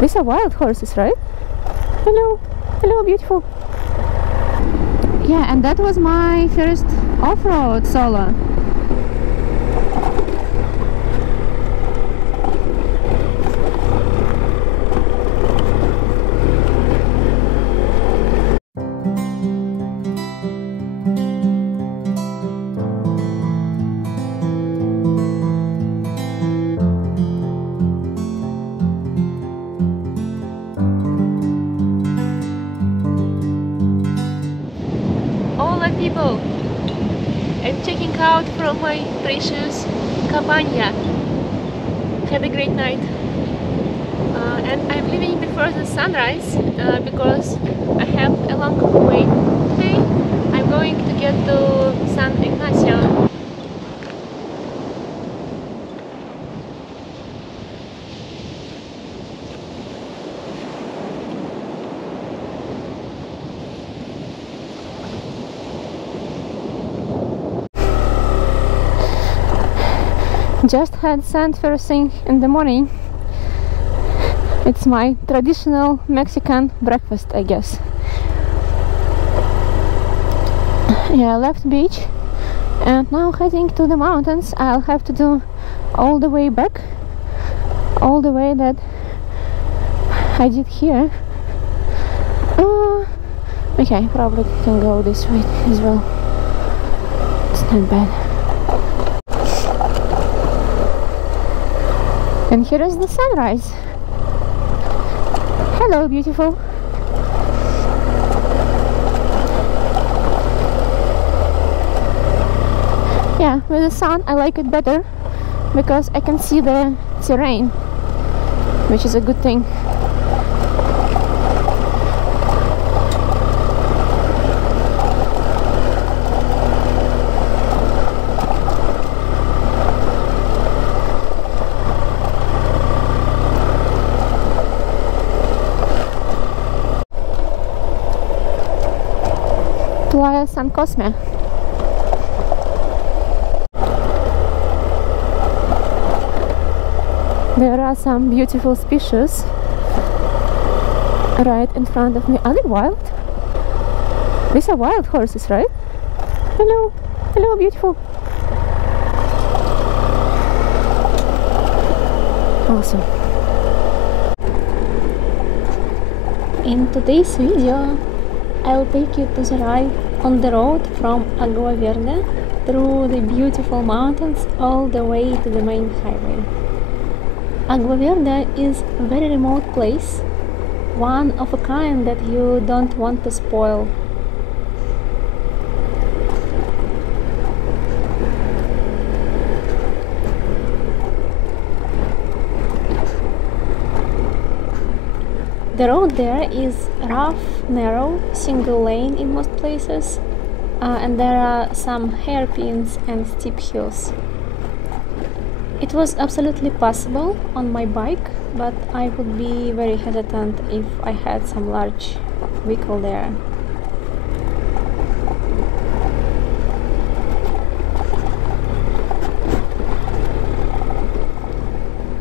These are wild horses, right? Hello, hello, beautiful. Yeah, and that was my first off-road solo. Hola people! I'm checking out from my precious cabana. Had a great night. And I'm leaving before the sunrise because I have a long way today. I'm going to get to San Ignacio. Just had sand first thing in the morning. It's my traditional Mexican breakfast, I guess. Yeah, I left beach and now heading to the mountains. I'll have to do all the way back, all the way that I did here. Okay, probably can go this way as well. It's not bad. And here is the sunrise. Hello, beautiful. Yeah, with the sun I like it better because I can see the terrain, which is a good thing. San Cosme. There are some beautiful species right in front of me. Are they wild? These are wild horses, right? Hello, hello, beautiful. Awesome. In today's video, I'll take you to the ride on the road from Agua Verde through the beautiful mountains all the way to the main highway. Agua Verde is a very remote place, one of a kind that you don't want to spoil. The road there is rough, narrow, single lane in most places, and there are some hairpins and steep hills. It was absolutely possible on my bike, but I would be very hesitant if I had some large vehicle there.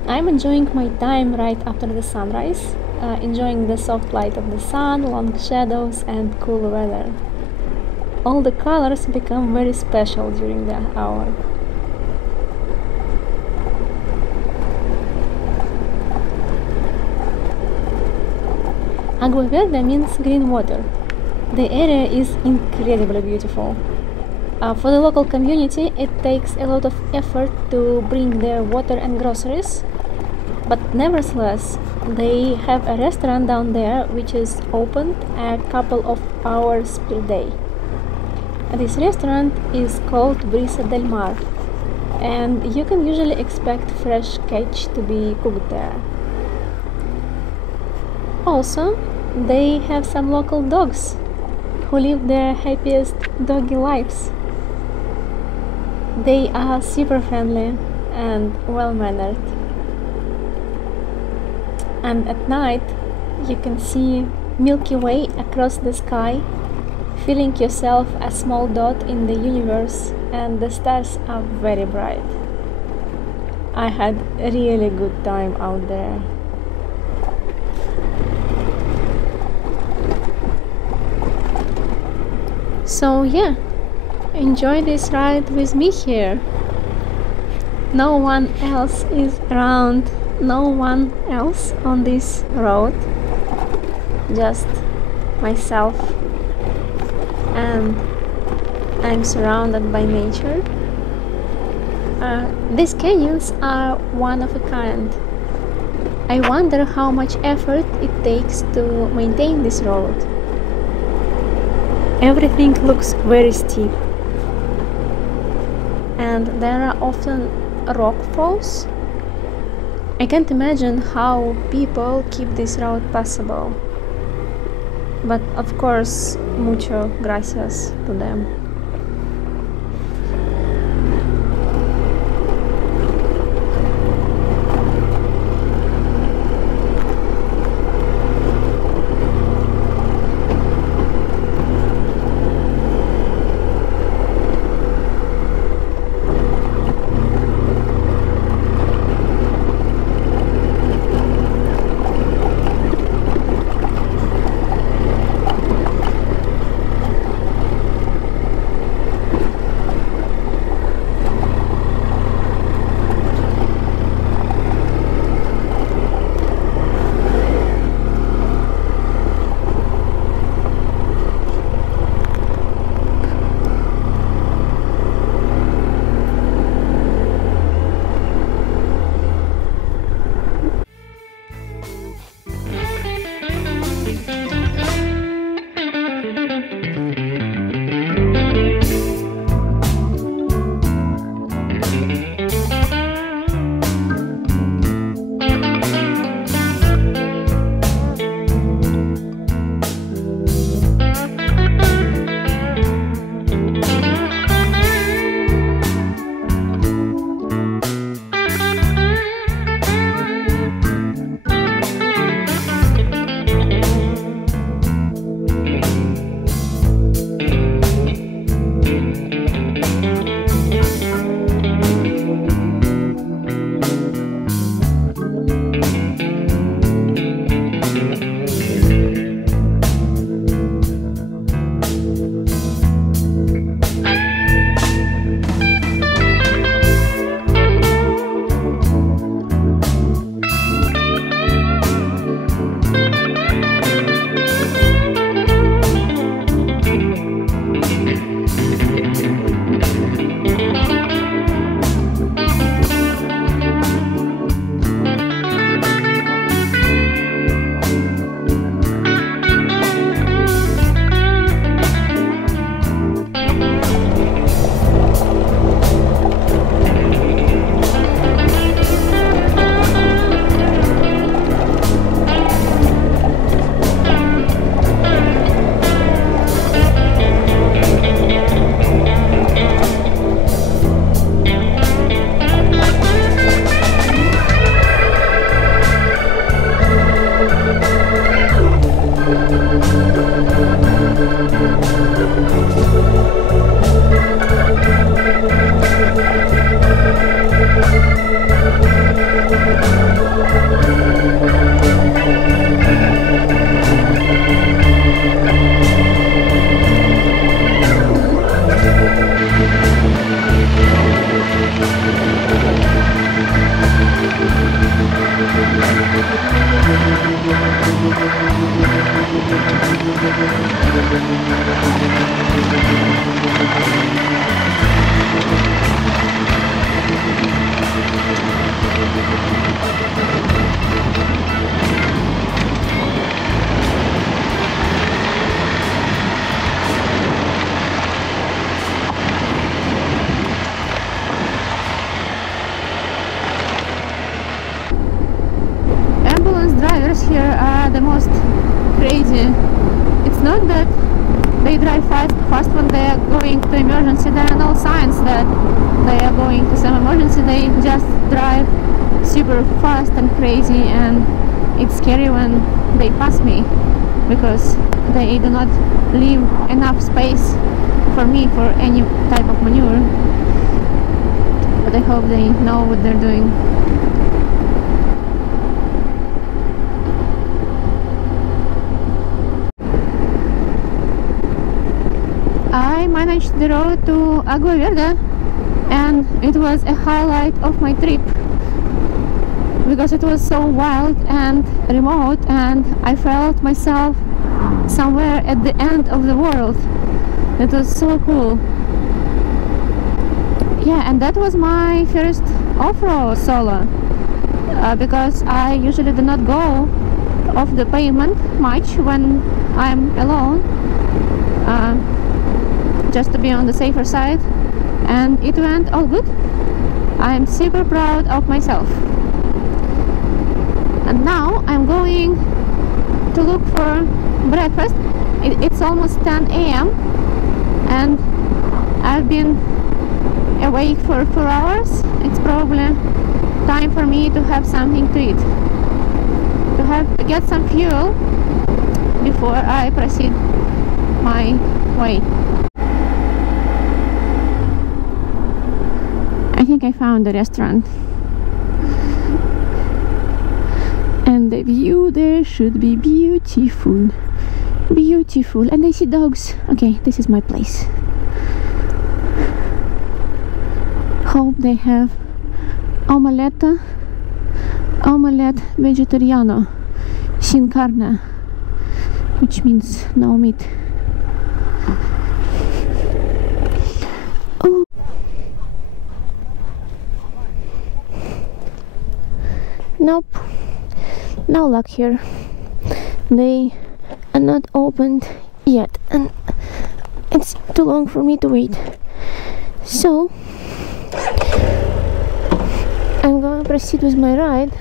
I'm enjoying my time right after the sunrise. Enjoying the soft light of the sun, long shadows and cool weather. All the colors become very special during the hour. Agua Verde means green water. The area is incredibly beautiful. For the local community, it takes a lot of effort to bring their water and groceries, but nevertheless, they have a restaurant down there which is opened a couple of hours per day. This restaurant is called Brisa del Mar, and you can usually expect fresh catch to be cooked there. Also, they have some local dogs who live their happiest doggy lives. They are super friendly and well-mannered. And at night, you can see Milky Way across the sky, feeling yourself a small dot in the universe, and the stars are very bright. I had a really good time out there. So yeah, enjoy this ride with me here. No one else is around, no one else on this road, just myself, and I'm surrounded by nature. These canyons are one of a kind. I wonder how much effort it takes to maintain this road. Everything looks very steep, and there are often rock falls. I can't imagine how people keep this road passable, but of course, mucho gracias to them. Here are the most crazy. It's not that they drive fast when they are going to emergency. There are no signs that they are going to some emergency. They just drive super fast and crazy, and it's scary when they pass me because they do not leave enough space for me for any type of maneuver. But I hope they know what they're doing. managed the road to Agua Verde, and it was a highlight of my trip because it was so wild and remote, and I felt myself somewhere at the end of the world. It was so cool. Yeah, and that was my first off-road solo, because I usually do not go off the pavement much when I'm alone, just to be on the safer side, and it went all good. I'm super proud of myself. And now I'm going to look for breakfast. It's almost 10 a.m. and I've been awake for 4 hours. It's probably time for me to have something to eat, to get some fuel before I proceed my way. I think I found the restaurant, and the view there should be beautiful. Beautiful. And I see dogs. Okay, this is my place. Hope they have omelette vegetariano sin carne, which means no meat. Oh. Nope, no luck here. They are not opened yet, and it's too long for me to wait. So I'm gonna proceed with my ride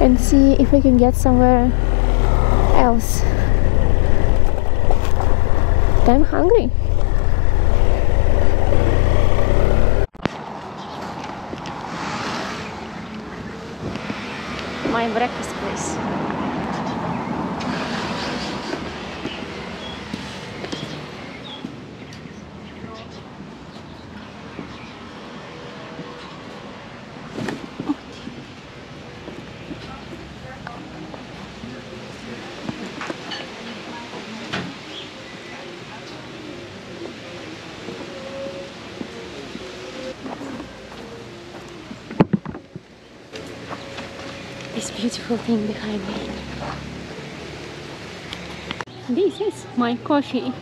and see if I can get somewhere else. I'm hungry. My breakfast place. This beautiful thing behind me. This is my coffee,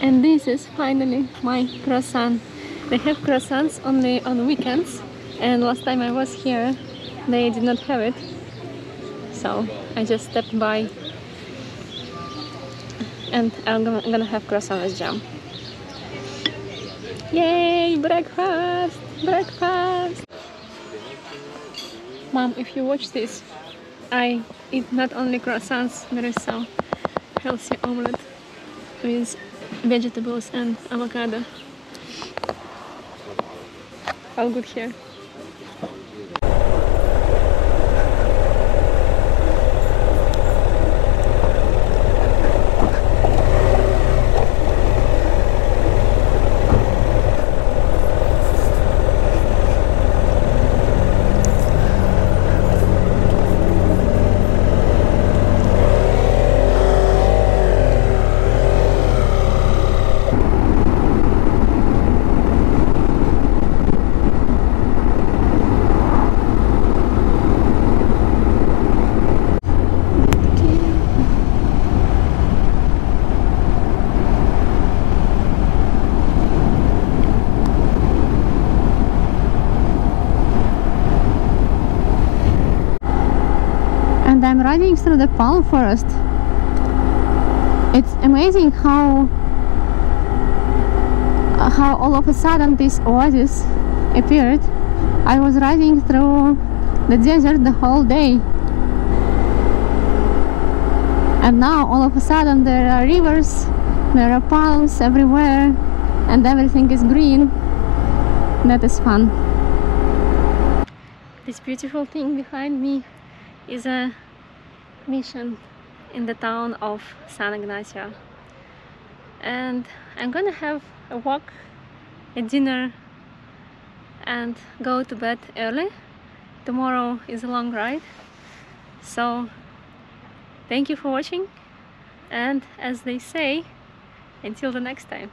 and this is finally my croissant. They have croissants only on weekends, and last time I was here they did not have it, so I just stepped by, and I'm gonna have croissant with jam. Yay, breakfast! Breakfast! Mom, if you watch this, I eat not only croissants, there is some healthy omelette with vegetables and avocado. All good here. And I'm riding through the palm forest. It's amazing how all of a sudden this oasis appeared. I was riding through the desert the whole day, and now all of a sudden there are rivers, there are palms everywhere, and everything is green. That is fun. This beautiful thing behind me is a mission in the town of San Ignacio, and I'm gonna have a walk, a dinner, and go to bed early. Tomorrow is a long ride, so thank you for watching, and as they say, until the next time.